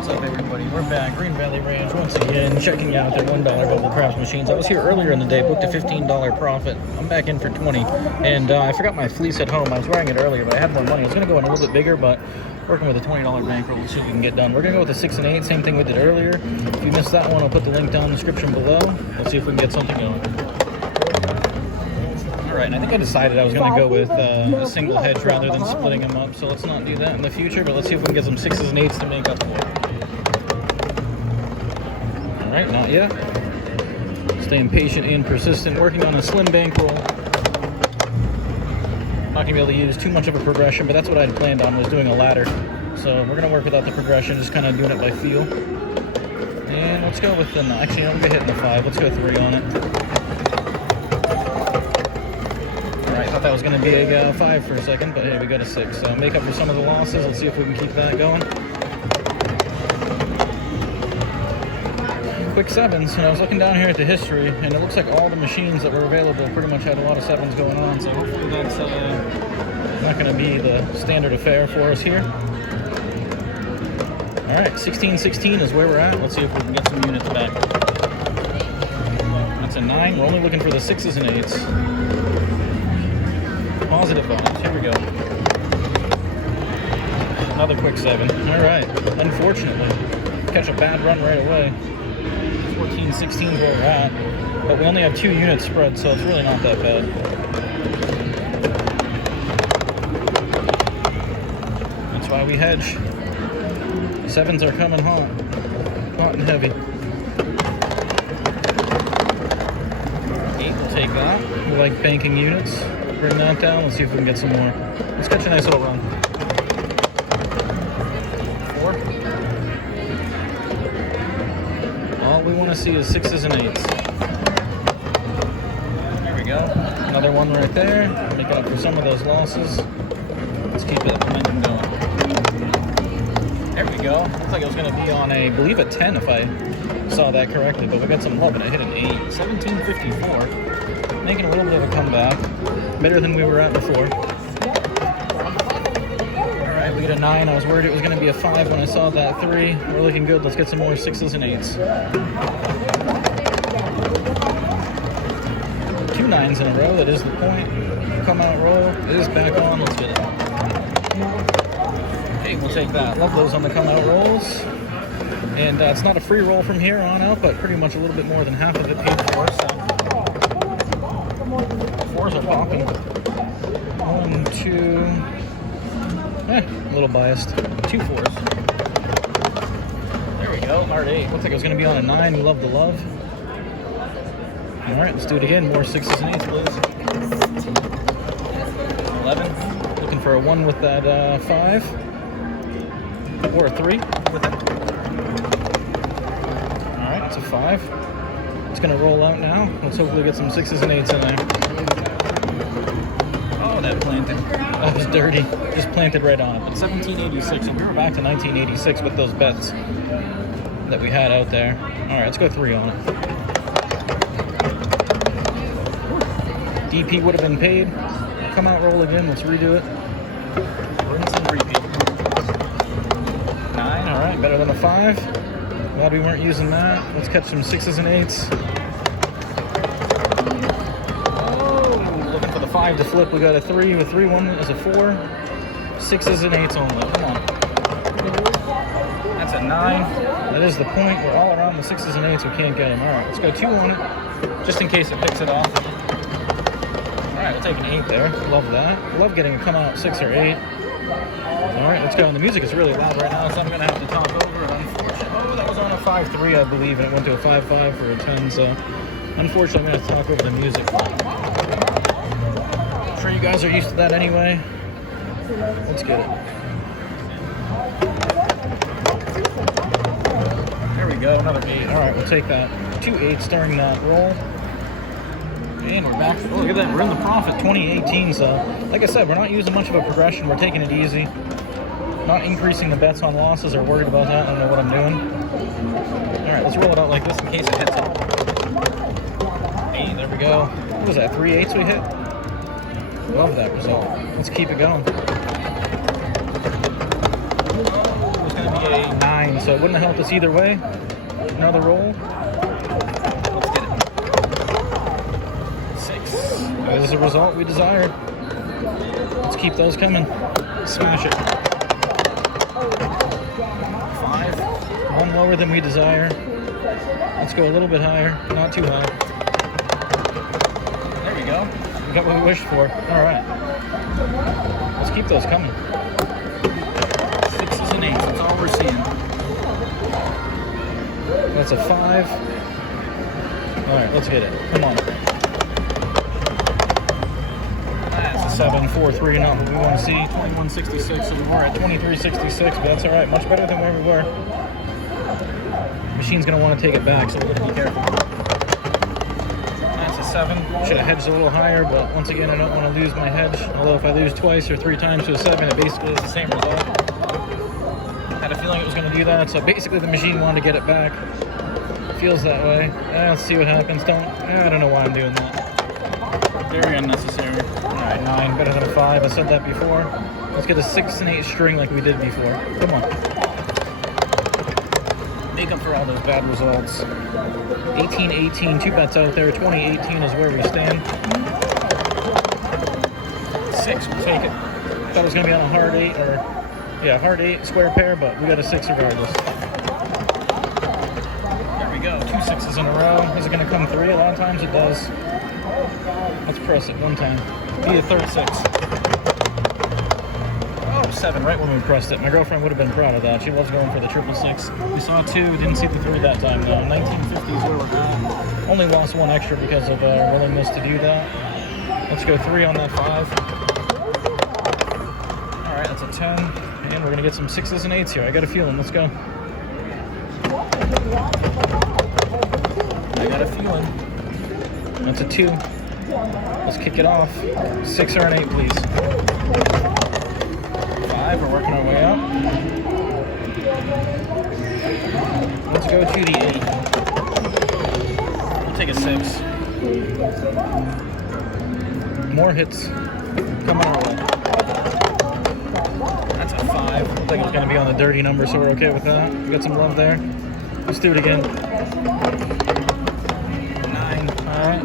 What's up, everybody? We're back, Green Valley Ranch, once again, checking out their $1 bubble craft machines. I was here earlier in the day, booked a $15 profit. I'm back in for 20, and I forgot my fleece at home. I was wearing it earlier, but I had more money. I was going to go in a little bit bigger, but working with a $20 bankroll, let's see what we can get done. We're going to go with a 6 and 8, same thing we did earlier. If you missed that one, I'll put the link down in the description below. Let's see if we can get something going. Alright, and I think I decided I was going to go with a single hedge rather than splitting them up, so let's not do that in the future, but let's see if we can get some 6s and 8s to make up for it. Alright, not yet. Staying patient and persistent, working on a slim bankroll. Not going to be able to use too much of a progression, but that's what I had planned on, was doing a ladder. So we're going to work without the progression, just kind of doing it by feel. And let's go with the, actually, I'm going to hit the 5. Let's go 3 on it. Alright, I thought that was going to be a 5 for a second, but hey, we got a 6. So make up for some of the losses. Let's see if we can keep that going. Quick 7s, and I was looking down here at the history, and it looks like all the machines that were available pretty much had a lot of 7s going on, so hopefully that's not going to be the standard affair for us here. Alright, 16-16 is where we're at. Let's see if we can get some units back. That's a 9. We're only looking for the 6s and 8s. Positive bonus. Here we go. Another quick 7. Alright, unfortunately, catch a bad run right away. 14-16 is where we're at, but we only have 2 units spread, so it's really not that bad. That's why we hedge. 7s are coming hot and heavy. 8, we'll take that. We like banking units. Bring that down. Let's see if we can get some more. Let's catch a nice little run. 4. All we want to see is 6s and 8s. There we go. Another one right there. Making up for some of those losses. Let's keep that momentum going. There we go. Looks like it was going to be on I believe a 10 if I saw that correctly, but we got some love and I hit an 8. 17.54. Making a little bit of a comeback. Better than we were at before. Alright, we get a 9. I was worried it was going to be a 5 when I saw that 3. We're looking good. Let's get some more 6s and 8s. 2 9s in a row. That is the point. Come out roll. It is back on. Let's get it. Okay, we'll take that. Love those on the come out rolls. And it's not a free roll from here on out, but pretty much a little bit more than half of it paid for. So 4s are popping. 1, 2. A little biased. 2 4s. There we go. Hard 8. Looks like it was going to be on a 9. We love the love. Alright, let's do it again. More 6s and 8s, please. 11. Looking for a 1 with that 5. Or a 3 with it. Alright, it's a 5. It's going to roll out now. Let's hopefully get some 6s and 8s in there. Oh, that planted. That was dirty. Just planted right on it. But 1786, and we were back to 1986 with those bets that we had out there. Alright, let's go 3 on it. DP would have been paid. Come out, roll again. Let's redo it. Rinse and repeat. 9, alright, better than a 5. Glad we weren't using that. Let's catch some 6s and 8s. Oh, looking for the 5 to flip. We got a 3 with 3. 1 is a 4. 6s and 8s only. Come on. That's a 9. That is the point. We're all around the 6s and 8s. We can't get them. Alright, let's go 2 on it, just in case it picks it off. Alright, we'll take an 8 there. Love that. Love getting a come out 6 or 8. Alright, let's go. And the music is really loud right now, so I'm going to have to talk over it. Unfortunately, oh, that was on a 5-3, I believe, and it went to a 5-5 for a 10, so unfortunately, I'm going to talk over the music. I'm sure you guys are used to that anyway. Let's get it. There we go, another 8. Alright, we'll take that. 2 8s during that roll. And we're back. Oh, look at that. We're in the profit, 2018. So, like I said, we're not using much of a progression. We're taking it easy. Not increasing the bets on losses or worried about that. I don't know what I'm doing. Alright, let's roll it out like this in case it hits it. Hey, there we go. What was that, 3 8s we hit? Love that result. Let's keep it going. It's going to be a 9, so it wouldn't have helped us either way. Another roll. Let's get it. 6. That is the result we desired. Let's keep those coming. Smash it. 5. 1 lower than we desire. Let's go a little bit higher, not too high. There we go. We got what we wished for. All right. Let's keep those coming. 6s and 8s. That's all we're seeing. That's a 5. All right, let's get it. Come on. That's a 7, 4, 3. No, we want to see 21.66, and we're at 23.66. But that's all right. Much better than where we were. Machine's going to want to take it back, so we're going to be careful. That's a 7. Should have hedged a little higher, but once again, I don't want to lose my hedge. Although if I lose twice or 3 times to a 7, it basically is the same result. Had a feeling it was going to do that, so basically the machine wanted to get it back. Feels that way. Let's see what happens. I don't know why I'm doing that. Very unnecessary. Alright, 9, better than a 5. I said that before. Let's get a 6 and 8 string like we did before. Come on. Make up for all those bad results. 18-18, 2 bets out there. 20-18 is where we stand. 6, we'll take it. Thought it was going to be on a hard 8, hard 8 square pair, but we got a 6 regardless. There we go, 2 6s in a row. Is it going to come 3? A lot of times it does. Let's press it one time. Be a third 6. 7 right when we pressed it. My girlfriend would have been proud of that. She loves going for the 666. We saw 2, didn't see the 3 that time though. 1950 is where we're at. Only lost 1 extra because of our willingness to do that. Let's go 3 on that 5. Alright, that's a 10. And we're going to get some 6s and 8s here. I got a feeling. Let's go. I got a feeling. That's a 2. Let's kick it off. 6 or an 8, please. 5, we're working our way up. Let's go to the 8. We'll take a 6. More hits coming our way. That's a 5. I think it's going to be on the dirty number, so we're okay with that. We got some love there. Let's do it again. 9. Alright.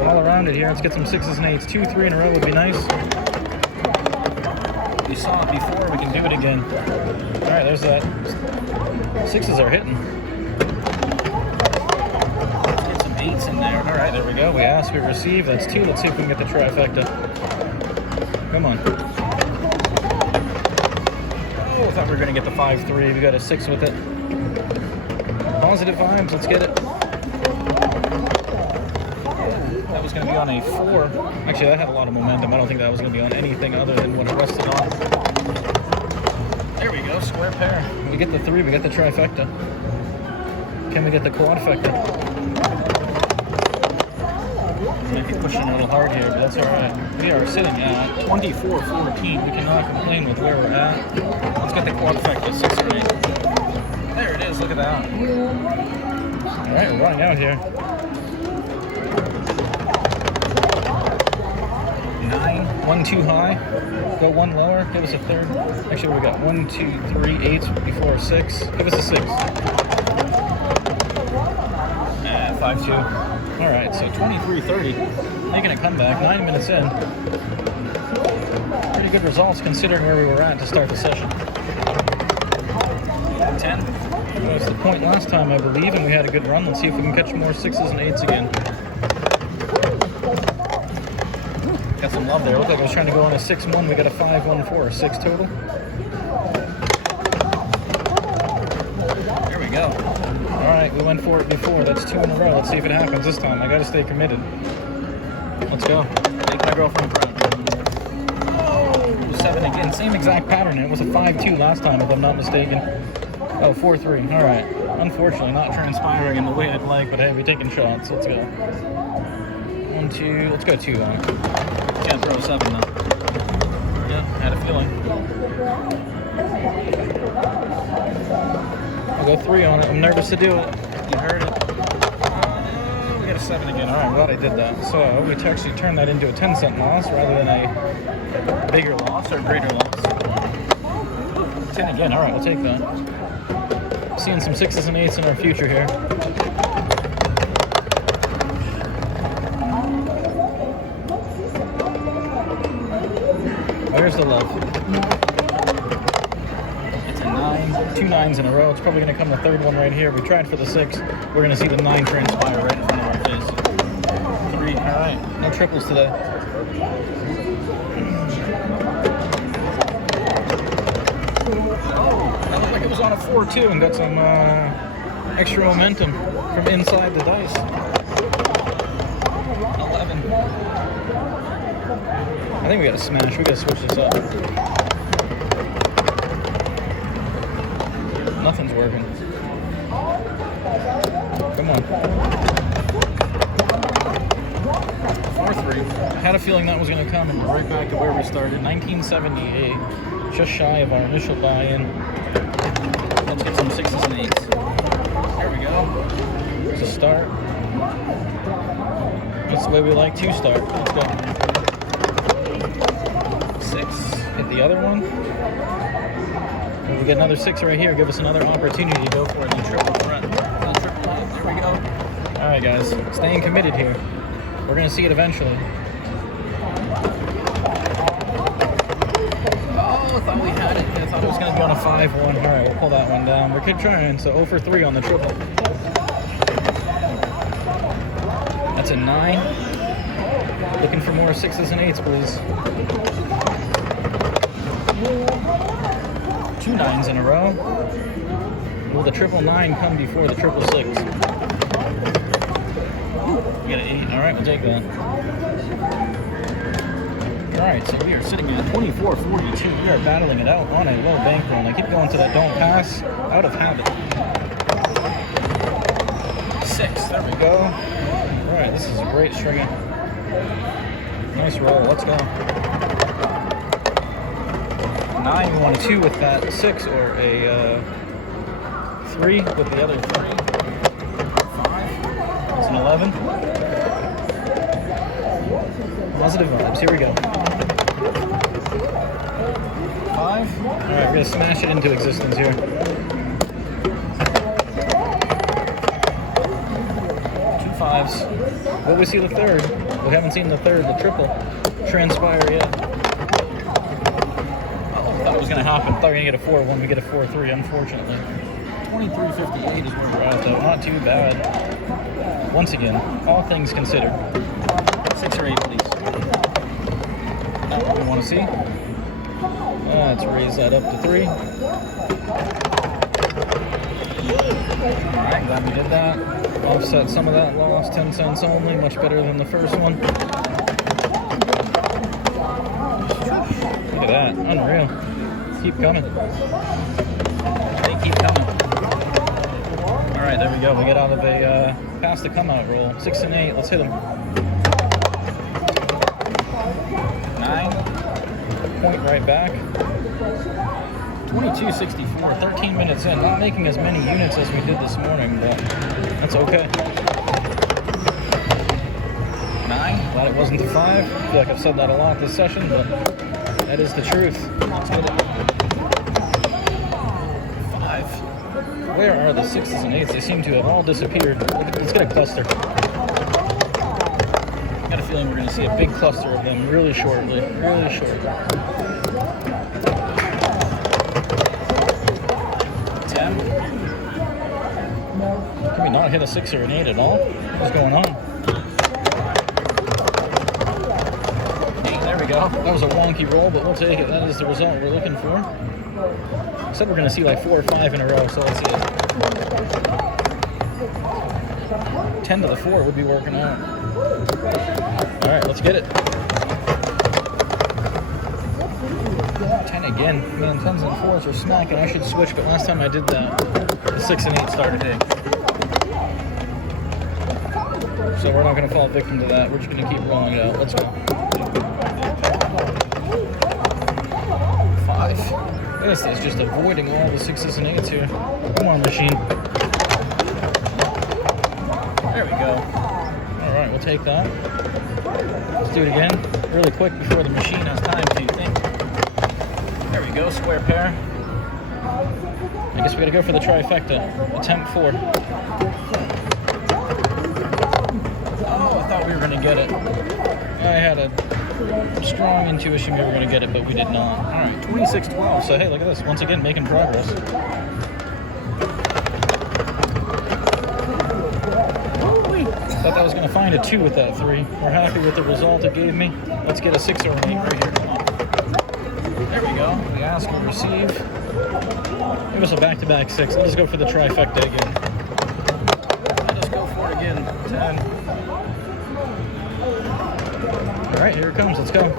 All around it here. Let's get some 6s and 8s. 2, 3 in a row would be nice. We saw it before, we can do it again. Alright, there's that. 6s are hitting. Let's get some 8s in there. Alright, there we go. We asked, we received. That's 2. Let's see if we can get the trifecta. Come on. Oh, I thought we were going to get the 5-3. We got a 6 with it. Positive vibes. Let's get it. That was going to be on a 4. Actually, that had a lot of momentum. I don't think that was going to be on anything other than what it rested on. There we go, square pair. We get the 3, we get the trifecta. Can we get the quadfecta? Might be pushing a little hard here, but that's alright. We are sitting at 24-14. We cannot complain with where we're at. Let's get the quadfecta, 6 or 8. There it is, look at that. Alright, we're running out here. 9, 1 too high, go 1 lower, give us a 3rd. Actually, we got 1, 2, 3, 8 before a 6. Give us a 6. 5-2. Alright, so 23-30. Making a comeback, 9 minutes in. Pretty good results considering where we were at to start the session. 10. That was the point last time, I believe, and we had a good run. Let's see if we can catch more 6s and 8s again. Got some love there. Looked like I was trying to go on a 6-1. We got a 5-1-4, 6 total. There we go. Alright, we went for it before. That's 2 in a row. Let's see if it happens this time. I gotta stay committed. Let's go. Make my girlfriend proud. Oh, 7 again. Same exact pattern. It was a 5-2 last time, if I'm not mistaken. Oh, 4-3. Alright. Unfortunately, not transpiring in the way I'd like, but hey, we're taking shots. Let's go. 1, 2. Let's go 2 on it. Can't throw a 7 though. Yeah, had a feeling. I'll go 3 on it. I'm nervous to do it. You heard it. We got a 7 again. Alright, I'm glad I did that. So we actually turned that into a 10-cent loss rather than a bigger loss or greater loss. 10 again. Alright, we'll take that. Seeing some 6s and 8s in our future here. There's the love. It's a 9, 2 9s in a row. It's probably going to come the third one right here. We tried for the 6. We're going to see the 9 transpire right in front of our face. 3. All right. No triples today. Oh, that looked like it was on a 4 too, and got some extra momentum from inside the dice. 11. I think we gotta smash. We gotta switch this up. Nothing's working. Come on. 4-3. I had a feeling that was gonna come, and we're right back to where we started. 1978. Just shy of our initial buy-in. Let's get some 6s and 8s. There we go. There's a start. That's the way we like to start. Let's go. 6. Hit the other one. And we get another 6 right here. Give us another opportunity to go for it. Then triple front. Then triple line. There we go. All right, guys. Staying committed here. We're going to see it eventually. I thought we had it. I thought it was going to be on a 5-1. All right, we'll pull that one down. We could try, and so 0 for 3 on the triple. That's a 9. Looking for more 6s and 8s, please. 2 9s in a row. Will the triple 9 come before the triple 6? We got an 8. All right, we'll take that. Alright, so we are sitting at 24.42. We are battling it out on a low bankroll. And I keep going to that don't pass out of habit. 6, there we go. Alright, this is a great string. Nice roll, let's go. 9, we want a 2 with that 6, or a 3 with the other 3. 5, that's an 11. Positive vibes, here we go. 5. Alright, we're going to smash it into existence here. 2 5s. Will we see the third? We haven't seen the third, the triple, transpire yet. Oh, I thought it was going to happen. I thought we were going to get a 4 when we get a 4-3, unfortunately. 23.58 is where we're at, though. Not too bad. Once again, all things considered. 6 or 8, please. Not what we want to see. Let's raise that up to 3. Alright, glad we did that. Offset some of that loss, 10 cents only, much better than the first one. Look at that, unreal. Keep coming. They keep coming. Alright, there we go. We get out of a past the come out roll. 6 and 8, let's hit them. 9. Point right back. 22.64, 13 minutes in. Not making as many units as we did this morning, but that's okay. 9. Glad it wasn't a 5. I feel like I've said that a lot this session, but that is the truth. Let's get it. 5. Where are the 6s and 8s? They seem to have all disappeared. Let's get a cluster. I got a feeling we're going to see a big cluster of them really shortly. Really shortly. 10. Can we not hit a 6 or an 8 at all? What's going on? 8, there we go. That was a wonky roll, but we'll take it. That is the result we're looking for. I said we're going to see like 4 or 5 in a row, so let's see it. 10 to the 4 would be working out. Alright, let's get it. 10 again. Man, 10s and 4s are smacking. I should switch, but last time I did that, the 6 and 8 started hitting. So we're not going to fall victim to that. We're just going to keep rolling it out. Let's go. 5. This is just avoiding all the 6s and 8s here. Come on, machine. There we go. Alright, we'll take that. Let's do it again, really quick before the machine has time to think. There we go, square pair. I guess we gotta go for the trifecta. Attempt 4. Oh, I thought we were gonna get it. I had a strong intuition we were gonna get it, but we did not. All right, 26-12. So hey, look at this. Once again, making progress. Thought that was gonna find a 2 with that 3. We're happy with the result it gave me. Let's get a 6 or an 8 right here. Come on. There we go. The ask will receive. Give us a back-to-back 6. Let us go for the trifecta again. Let us go for it again. 10. All right, here it comes. Let's go.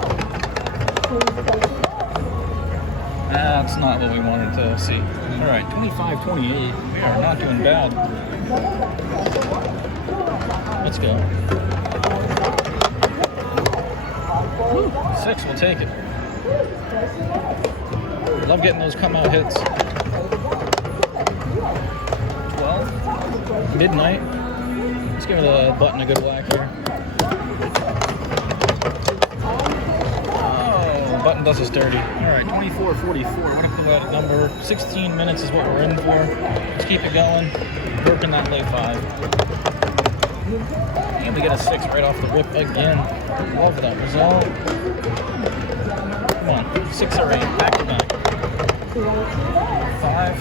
That's not what we wanted to see. All right, 25-28. We are not doing bad. Let's go. 6, we'll take it. Love getting those come out hits. 12. Midnight. Let's give the button a good whack here. Oh, button does us dirty. All right, 24-44. What a that number. 16 minutes is what we're in for. Let's keep it going. Working that low 5. And we get a 6 right off the rip again. Love that result. Come on, 6 or 8, back to back. 5.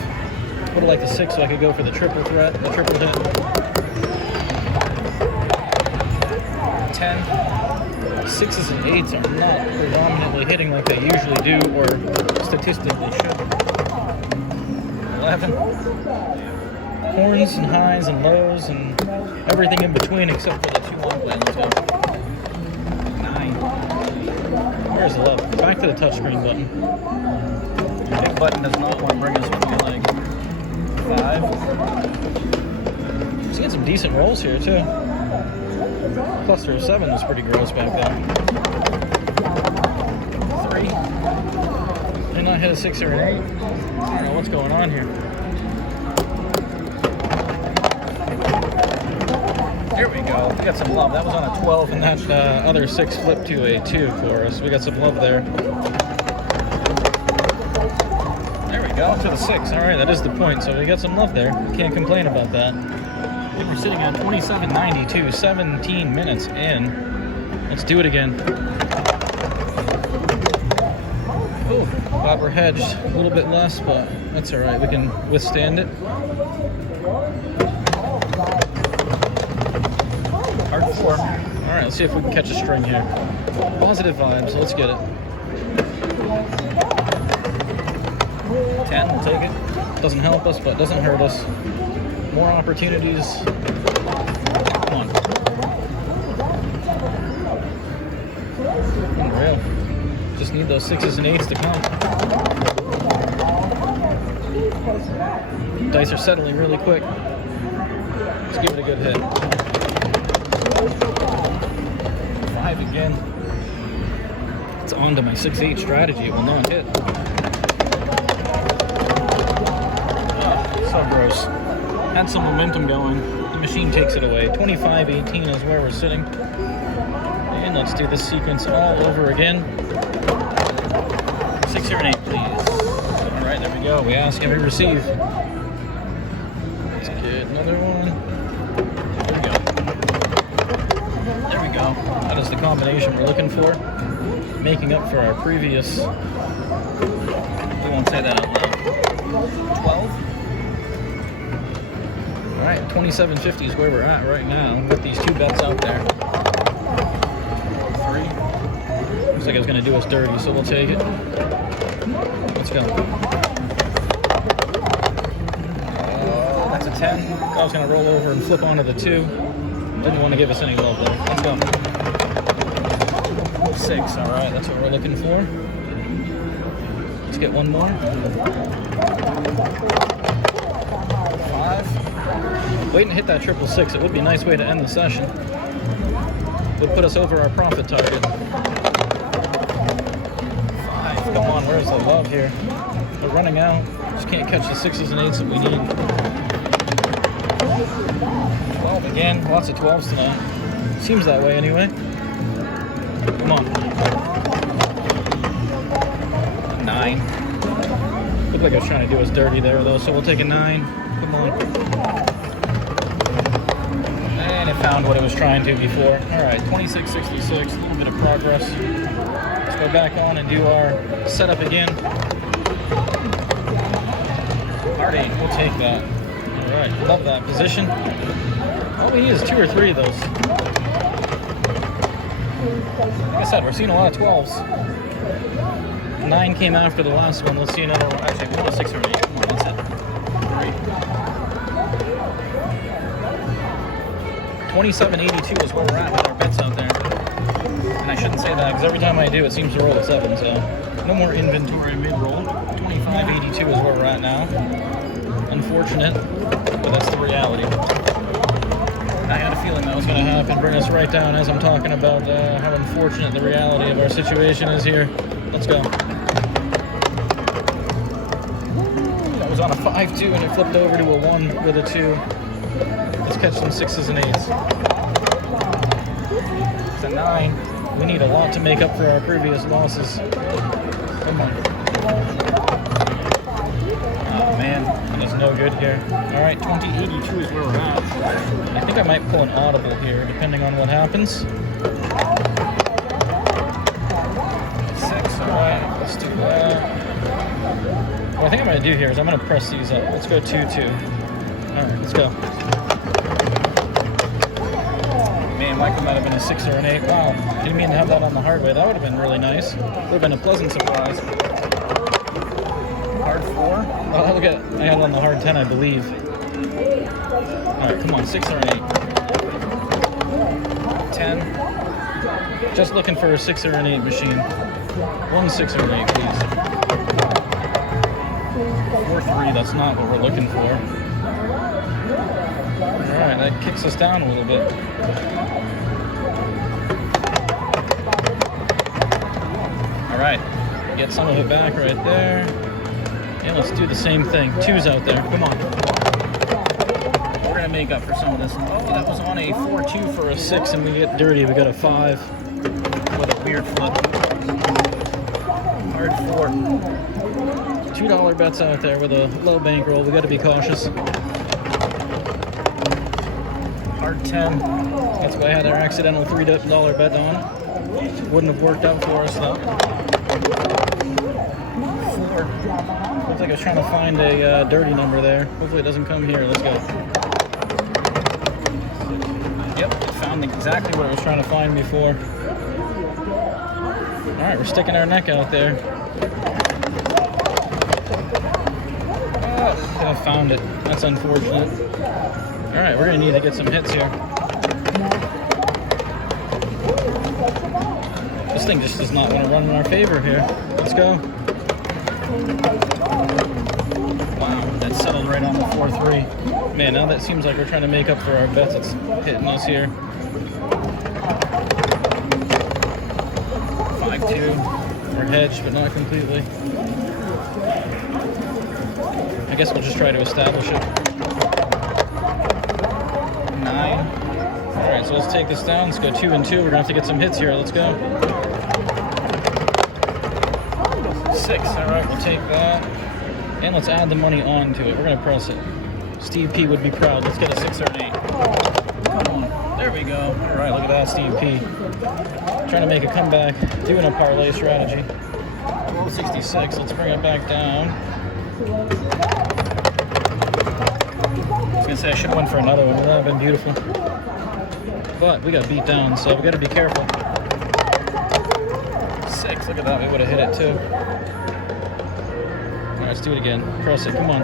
Would have liked a 6 so I could go for the triple threat, the triple hit. 10. 6s and 8s are not predominantly hitting like they usually do or statistically should. 11. Horns and highs and lows and everything in between except for the 2 on play. Let's go. 9. Where's the love? Back to the touchscreen button. The big button does not want to bring us with me like 5. Just get some decent rolls here too. Cluster of 7 was pretty gross back then. 3. Did not hit a 6 or an 8. I don't know what's going on here. There we go. We got some love. That was on a 12, and that other 6 flipped to a 2 for us. We got some love there. There we go. To the 6. All right, that is the point. So we got some love there. We can't complain about that. I think we're sitting at 27.92, 17 minutes in. Let's do it again. Oh, glad we're hedged. A little bit less, but that's all right. We can withstand it. Hard 4. All right, let's see if we can catch a string here. Positive vibes. Let's get it. 10. We'll take it. Doesn't help us, but doesn't hurt us. More opportunities. Come on. Unreal. Just need those 6s and 8s to come. Dice are settling really quick. Let's give it a good hit. 5 again. It's on to my 6-8 strategy. It will not hit. Oh, so gross. Had some momentum going. The machine takes it away. 25-18 is where we're sitting. And let's do this sequence all over again. 6 or an 8, please. All right, there we go. We ask and we receive. Let's get another one. There we go. That is the combination we're looking for. Making up for our previous, we won't say that out loud, 12. All right, 27.50 is where we're at right now with these 2 bets out there. 3. Looks like it was going to do us dirty, so we'll take it. Let's go. That's a 10. I was going to roll over and flip onto the 2. Didn't want to give us any love though. Let's go. 6. All right, that's what we're looking for. Let's get one more. 5. Waiting to hit that 666. It would be a nice way to end the session. Would put us over our profit target. 5. Come on, where's the love here? We're running out. Just can't catch the 6s and 8s that we need. 12 again. Lots of 12s tonight. Seems that way anyway. Come on. 9. Looked like I was trying to do us dirty there though, so we'll take a 9. Come on. And it found what it was trying to before. Alright, 26.66, a little bit of progress. Let's go back on and do our setup again. Hard 8, we'll take that. Alright, love that position. All we need is 2 or 3 of those. Like I said, we're seeing a lot of 12s. 9 came after the last one. Let's see another one. Actually, we'll go 6 or 8. Come on, that's it. 3. 27.82 is where we're at with our bets out there. And I shouldn't say that because every time I do, it seems to roll at 7. So no more inventory mid-roll. 25.82 is where we're at now. Unfortunate, but that's the reality. I had a feeling that was going to happen. Bring us right down as I'm talking about how unfortunate the reality of our situation is here. Let's go. That was on a 5-2 and it flipped over to a 1 with a 2. Let's catch some 6s and 8s. It's a 9. We need a lot to make up for our previous losses. Come on. Oh man, that is no good here. Alright, 20.82 is where we're at. I think I might pull an audible here, depending on what happens. 6, alright, let's do that. What I think I'm going to do here is I'm going to press these up. Let's go 2-2. Alright, let's go. Man, Michael might have been a 6 or an 8. Wow, didn't mean to have that on the hard way. That would have been really nice. Would have been a pleasant surprise. Hard 4. Oh, look at, I had it on the hard 10, I believe. Alright, come on, 6 or an 8. 10. Just looking for a 6 or an 8 machine. 1 6 or an 8, please. 4-3, that's not what we're looking for. Alright, that kicks us down a little bit. Alright, get some of it back right there. And let's do the same thing. 2s out there, come on. We're going to make up for some of this. Oh, that was on a 4-2 for a 6 and we get dirty. We got a 5 with a weird flip. Hard 4. $2 bets out there with a low bankroll. We got to be cautious. Hard 10. That's why I had our accidental $3 bet on. Wouldn't have worked out for us though. 4. Looks like I was trying to find a dirty number there. Hopefully it doesn't come here. Let's go. Yep, it found exactly what I was trying to find before. Alright, we're sticking our neck out there. I found it. That's unfortunate. Alright, we're going to need to get some hits here. This thing just does not want to run in our favor here. Let's go. Wow, that settled right on the 4-3. Man, now that seems like we're trying to make up for our bets. It's hitting us here. 5-2. We're hedged, but not completely. I guess we'll just try to establish it. 9. Alright, so let's take this down. Let's go 2 and 2. We're going to have to get some hits here. Let's go. 6. Alright, we'll take that. And let's add the money on to it. We're going to press it. Steve P would be proud. Let's get a 6 or an 8. Come on. There we go. Alright, look at that, Steve P. Trying to make a comeback. Doing a parlay strategy. 12.66. Let's bring it back down. I was going to say I should have went for another one. That would have been beautiful. But we got beat down, so we got to be careful. 6. Look at that. We would have hit it too. Alright, let's do it again. Press it. Come on.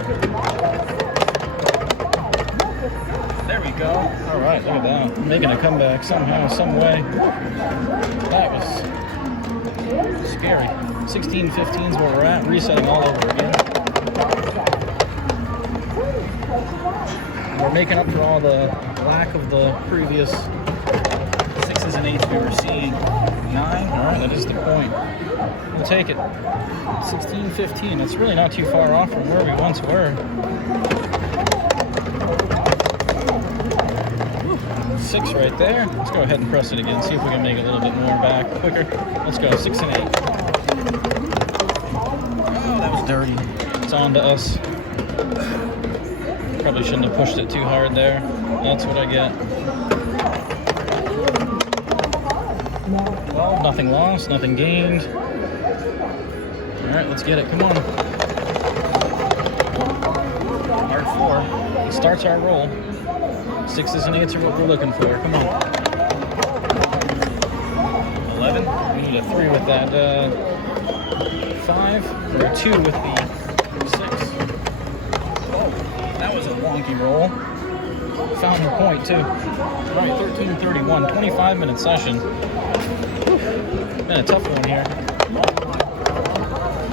There we go. Alright, look at that. Making a comeback somehow, some way. That was scary. 16-15 is where we're at. Resetting all over again. We're making up for all the lack of the previous 6s and 8s we were seeing. 9. Alright, that is the point. We'll take it. 16-15. That's really not too far off from where we once were. 6 right there. Let's go ahead and press it again. See if we can make it a little bit more back quicker. Let's go. 6 and 8. Oh, that was dirty. It's it's on to us. Probably shouldn't have pushed it too hard there. That's what I get. Well, nothing lost, nothing gained. All right, let's get it. Come on. Hard 4. It starts our roll. 6s and 8s are what we're looking for. Come on. 11. We need a 3 with that 5. Or a 2 with the 6. Oh, that was a wonky roll. Found the point too. All right, 13:31, 25-minute session. Whew. Been a tough one here.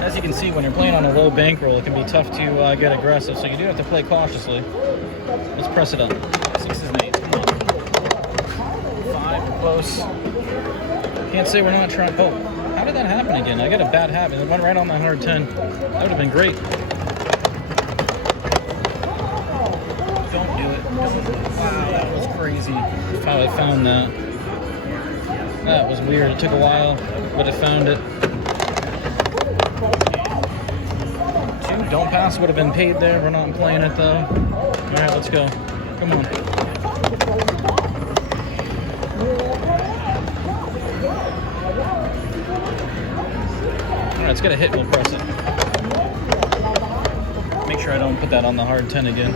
As you can see, when you're playing on a low bankroll, it can be tough to get aggressive, so you do have to play cautiously. Let's press it up. 6s and 8s, come on. 5, close. Can't say we're not trying. Oh, how did that happen again? I got a bad habit. It went right on that hard 10. That would have been great. Don't do it. Wow, that was crazy. How I found that. That was weird. It took a while, but I found it. 2, don't pass would have been paid there. We're not playing it though. All right, let's go. Come on. All right, let's get a hit. We'll press it. Make sure I don't put that on the hard 10 again.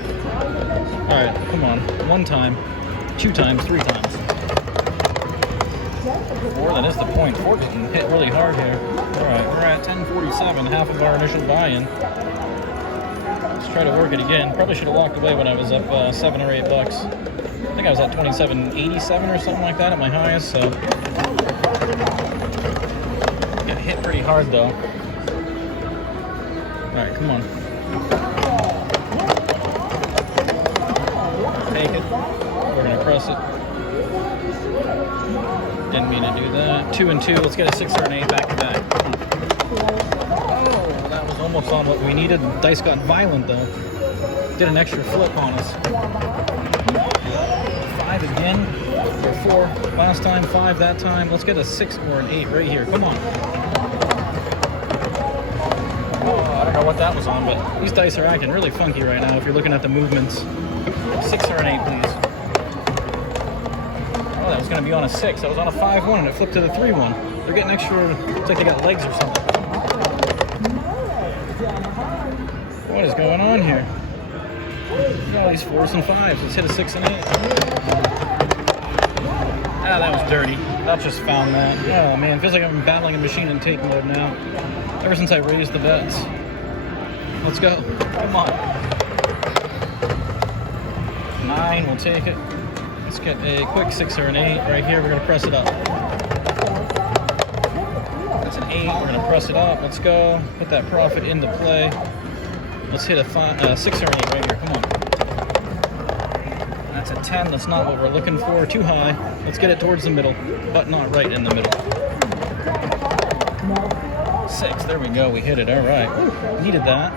All right, come on. 1 time, 2 times, 3 times. 4, that is the point. 4 can hit really hard here. All right, we're at 10:47, half of our initial buy-in. Let's try to work it again. Probably should have walked away when I was up $7 or $8. I think I was at 27.87 or something like that at my highest, so. Got hit pretty hard though. All right, come on. Take it. We're gonna press it. Didn't mean to do that. 2 and 2. Let's get a 6 or an 8 back to back. Oh, that was almost on what we needed. The dice got violent though. Did an extra flip on us. 5 again. Or 4 last time. 5 that time. Let's get a 6 or an 8 right here. Come on. Oh, I don't know what that was on, but these dice are acting really funky right now if you're looking at the movements. 6 or an 8, please. Oh, that was going to be on a 6. That was on a 5-1, and it flipped to the 3-1. They're getting extra. It's like they got legs or something. What is going on here? Look at all these 4s and 5s. Let's hit a 6 and 8. Ah, that was dirty. I just found that. Oh man, feels like I'm battling a machine in take mode now. Ever since I raised the bets. Let's go. Come on. 9, we'll take it. Let's get a quick 6 or an 8 right here. We're gonna press it up. That's an 8. We're gonna press it up. Let's go. Put that profit into play. Let's hit a 6 or an 8 right here. Come on. That's a 10. That's not what we're looking for. Too high. Let's get it towards the middle, but not right in the middle. 6. There we go. We hit it. All right. Needed that.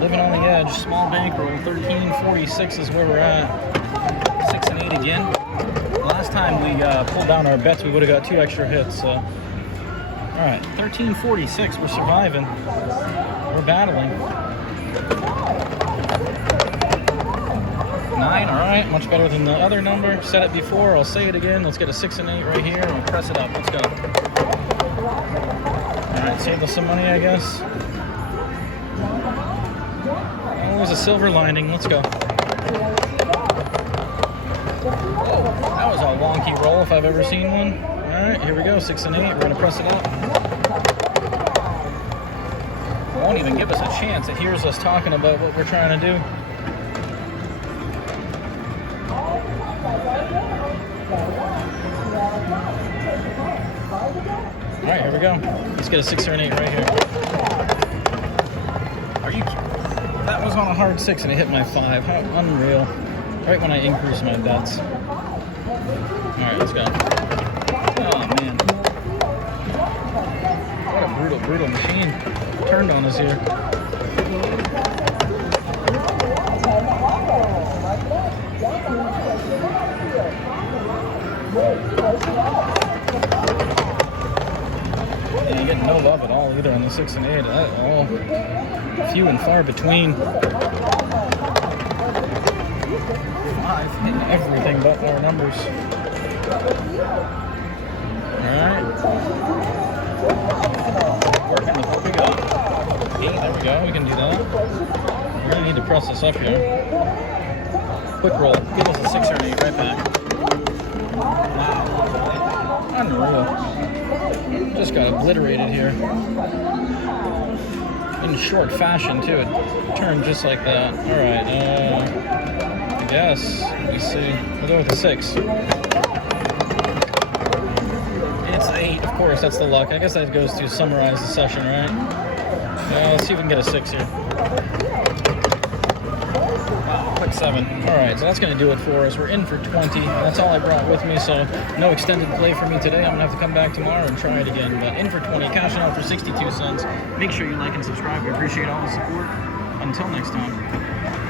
Living on the edge. Small bankroll. 13.46 is where we're at. 6 and 8 again. Last time we pulled down our bets, we would have got 2 extra hits. So, all right. 13.46. We're surviving. We're battling. 9, all right, much better than the other number. Said it before, I'll say it again. Let's get a 6 and 8 right here and we'll press it up. Let's go. All right, save us some money, I guess. Always a silver lining. Let's go. Whoa, that was a wonky roll if I've ever seen one. All right, here we go, 6 and 8. We're gonna press it up. It won't even give us a chance. It hears us talking about what we're trying to do. All right, here we go. Let's get a 6 or an 8 right here. Are you kidding? That was on a hard 6 and it hit my 5. How unreal. Right when I increased my bets. All right, let's go. Oh, man. What a brutal, brutal machine. Turned on us here. Yeah, you get no love at all either on this 6 and 8. All few and far between. 5 hitting everything but our numbers. Alright. Working with what we got. 8, there we go. We can do that. We really need to press this up here. Quick roll. Give us a 6 or an 8 right back. Wow. Unreal. Just got obliterated here. In short fashion, too. It turned just like that. Alright, I guess. Let me see. We'll go with a 6. It's 8, of course. That's the luck. I guess that goes to summarize the session, right? Let's see if we can get a 6 here. Wow, quick 7. Alright, so that's going to do it for us. We're in for 20. That's all I brought with me, so no extended play for me today. I'm going to have to come back tomorrow and try it again. But in for 20, cashing out for 62 cents. Make sure you like and subscribe. We appreciate all the support. Until next time.